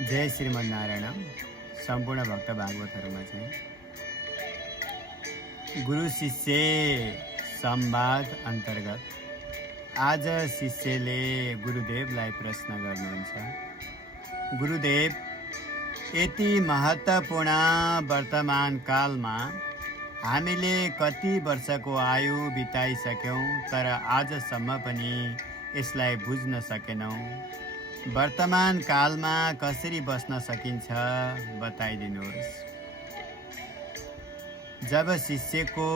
जय श्रीमन्नारायण। सम्पूर्ण भक्त भागवतहरूमा चाहिँ गुरु शिष्य संवाद अन्तर्गत आज शिष्यले गुरुदेवलाई प्रश्न गर्नुहुन्छ। गुरुदेव, यति महत्त्वपूर्ण वर्तमान कालमा हामीले कति वर्षको आयु बिताइसक्यौँ, तर आजसम्म पनि यसलाई बुझ्न सकेनौँ। वर्तमान कालमा कसरी बस्न सकिन्छ बताइदिनुहोस्। जब शिष्यको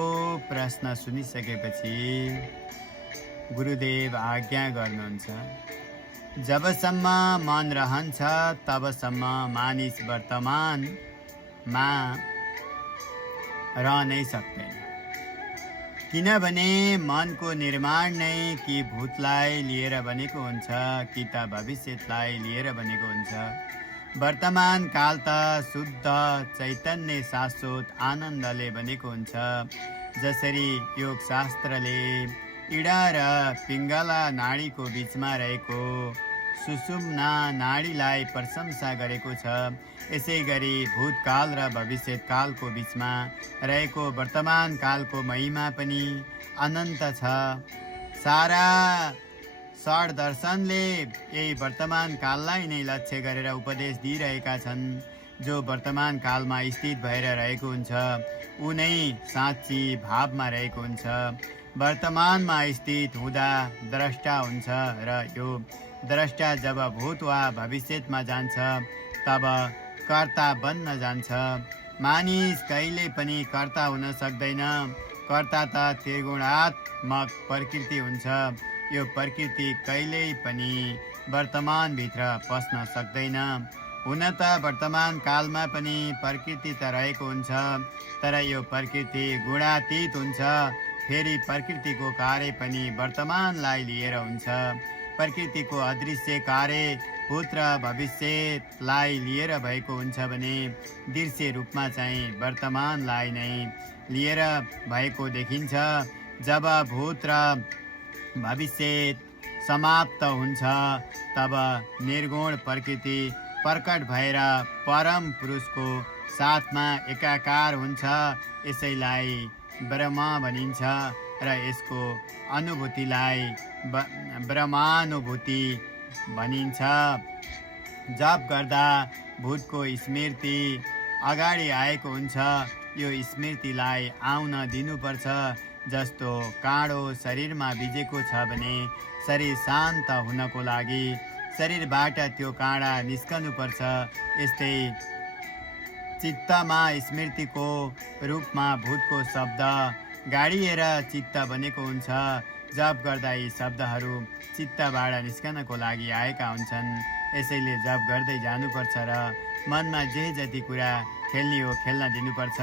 प्रश्न सुनिसकेपछि गुरुदेव आज्ञा गर्नुहुन्छ, जबसम्म मन रहन्छ तबसम्म मानिस वर्तमानमा रहनै सक्दैन। किनभने मनको निर्माण नै कि भूतलाई लिएर बनेको हुन्छ कि त भविष्यलाई लिएर बनेको हुन्छ। वर्तमान काल त शुद्ध चैतन्य शाश्वत आनन्दले बनेको हुन्छ। जसरी योग शास्त्रले इडा र पिङ्गला नाडीको बिचमा रहेको सुषुम्ना नाडीलाई प्रशंसा गरेको छ, यसै गरी भूतकाल र भविष्यकालको बिचमा रहेको वर्तमान कालको महिमा पनि अनन्त छ। सारा षड दर्शनले यही वर्तमान काललाई नै लक्ष्य गरेर उपदेश दिइरहेका छन्। जो वर्तमान कालमा स्थित भएर रहेको हुन्छ ऊ नै साँच्ची भावमा रहेको हुन्छ। वर्तमानमा स्थित हुँदा द्रष्टा हुन्छ र यो द्रष्टा जब भूत वा भविष्यमा जान्छ तब कर्ता बन्न जान्छ। मानिस कहिले पनि कर्ता हुन सक्दैन। कर्ता त त्रिगुणात्मक प्रकृति हुन्छ। यो प्रकृति कहिल्यै पनि वर्तमानभित्र पस्न सक्दैन। हुन त वर्तमान कालमा पनि प्रकृति त रहेको हुन्छ, तर यो प्रकृति गुणातीत हुन्छ। फेरि प्रकृतिको कार्य पनि वर्तमानलाई लिएर हुन्छ। प्रकृतिको अदृश्य कार्य भूत र भविष्यलाई लिएर भएको हुन्छ भने दृश्य रूपमा चाहिँ वर्तमानलाई नै लिएर भएको देखिन्छ। जब भूत र भविष्य समाप्त हुन्छ तब निर्गुण प्रकृति प्रकट भएर परम पुरुषको साथमा एकाकार हुन्छ। यसैलाई ब्रह्म भनिन्छ र यसको अनुभूतिलाई ब्रह्मानुभूति भनिन्छ। जप गर्दा भूतको स्मृति अगाडि आएको हुन्छ। यो स्मृतिलाई आउन दिनुपर्छ। जस्तो काँडो शरीरमा भिजेको छ भने शरीर शान्त हुनको लागि शरीरबाट त्यो काँडा निस्कनुपर्छ। यस्तै चित्तमा स्मृतिको रूपमा भूतको शब्द गाडिएर चित्त बनेको हुन्छ। जप गर्दा यी शब्दहरू चित्तबाट निस्कनको लागि आएका हुन्छन्। यसैले जप गर्दै जानुपर्छ र मनमा जे जति कुरा खेल्ने हो खेल्न दिनुपर्छ।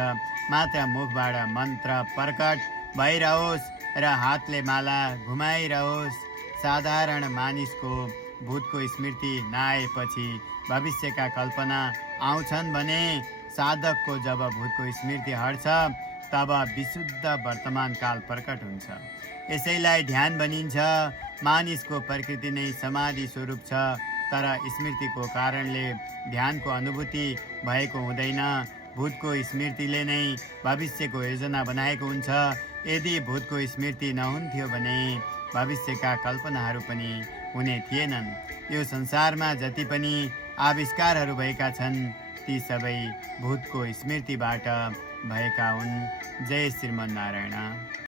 मात्र मुखबाट मन्त्र प्रकट भइरहोस् र हातले माला घुमाइरहोस्। साधारण मानिसको भूतको स्मृति नआएपछि भविष्यका कल्पना आउँछन् भने साधकको जब भूतको स्मृति हट्छ तब विशुद्ध वर्तमान काल प्रकट हुन्छ। यसैलाई ध्यान भनिन्छ। मानिसको प्रकृति नै समाधि स्वरूप छ, तर स्मृतिको कारणले ध्यानको अनुभूति भएको हुँदैन। भूतको स्मृतिले नै भविष्यको योजना बनाएको हुन्छ। यदि भूतको स्मृति नहुन्थ्यो भने भविष्यका कल्पनाहरू पनि हुने थिएनन्। यो संसारमा जति पनि आविष्कारहरू भएका छन् ती सबै भूतको स्मृतिबाट भएका हुन्। जय श्रीमन्नारायण।